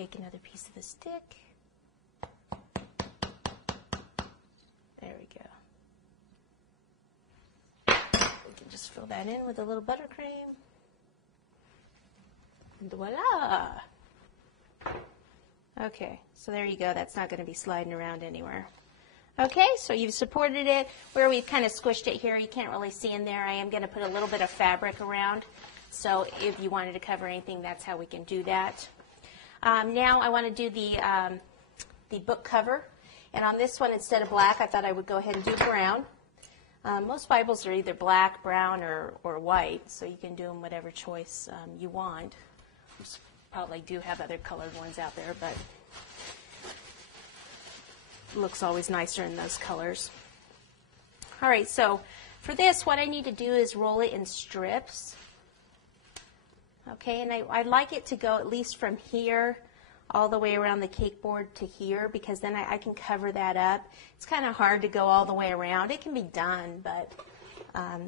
take another piece of the stick. There we go. We can just fill that in with a little buttercream. And voila! Okay, so there you go. That's not going to be sliding around anywhere. Okay, so you've supported it. Where we've kind of squished it here, you can't really see in there. I am going to put a little bit of fabric around. So if you wanted to cover anything, that's how we can do that. Now I want to do the book cover. And on this one, instead of black, I thought I would go ahead and do brown. Most Bibles are either black, brown, or white, so you can do them whatever choice you want. Probably do have other colored ones out there, but it looks always nicer in those colors. All right, so for this, what I need to do is roll it in strips. Okay, and I'd like it to go at least from here all the way around the cake board to here, because then I can cover that up. It's kind of hard to go all the way around. It can be done, but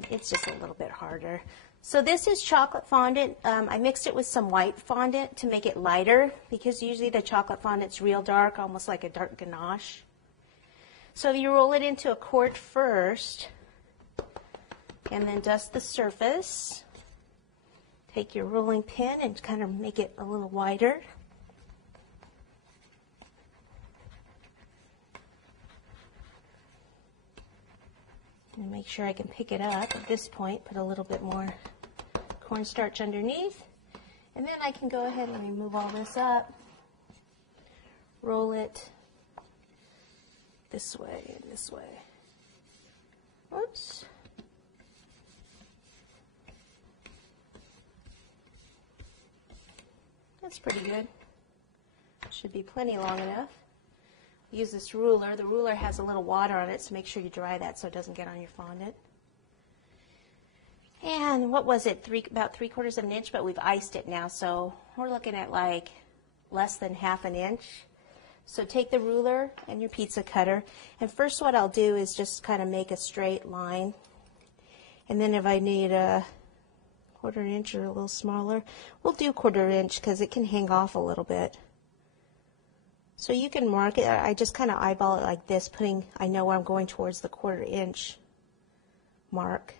it's just a little bit harder. So this is chocolate fondant. I mixed it with some white fondant to make it lighter, because usually the chocolate fondant's real dark, almost like a dark ganache. So you roll it into a quart first, and then dust the surface. Take your rolling pin and kind of make it a little wider. And make sure I can pick it up at this point, put a little bit more cornstarch underneath. And then I can go ahead and remove all this up, roll it this way and this way. Whoops. That's pretty good. Should be plenty long enough. Use this ruler. The ruler has a little water on it, so make sure you dry that so it doesn't get on your fondant. And what was it? About 3/4 of an inch, but we've iced it now, so we're looking at like less than 1/2 inch. So take the ruler and your pizza cutter, and first what I'll do is just kind of make a straight line. And then if I need a 1/4 inch or a little smaller, we'll do 1/4 inch because it can hang off a little bit. So you can mark it. I just kind of eyeball it like this, I know where I'm going towards the 1/4 inch mark.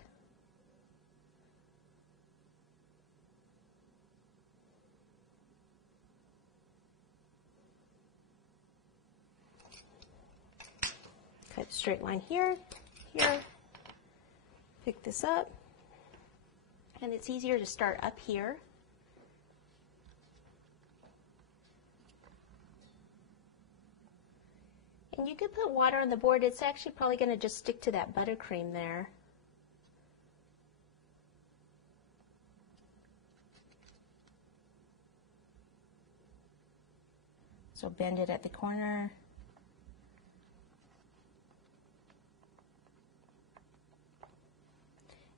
Cut a straight line here, here. Pick this up. And it's easier to start up here. And you could put water on the board. It's actually probably going to just stick to that buttercream there. So bend it at the corner.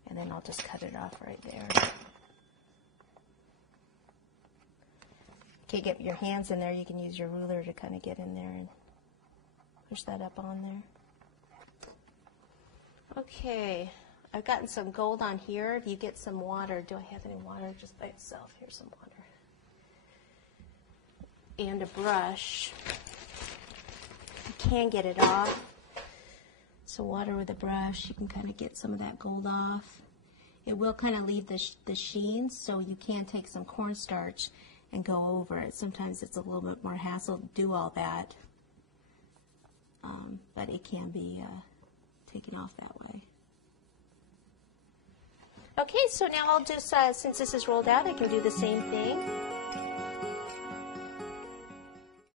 And then I'll just cut it off right there. Okay, get your hands in there. You can use your ruler to kind of get in there and push that up on there. Okay, I've gotten some gold on here. If you get some water, do I have any water just by itself? Here's some water. And a brush. You can get it off. So water with a brush, you can kind of get some of that gold off. It will kind of leave the sheen, so you can take some cornstarch and go over it. Sometimes it's a little bit more hassle to do all that. But it can be taken off that way. Okay, so now I'll just, since this is rolled out, I can do the same thing.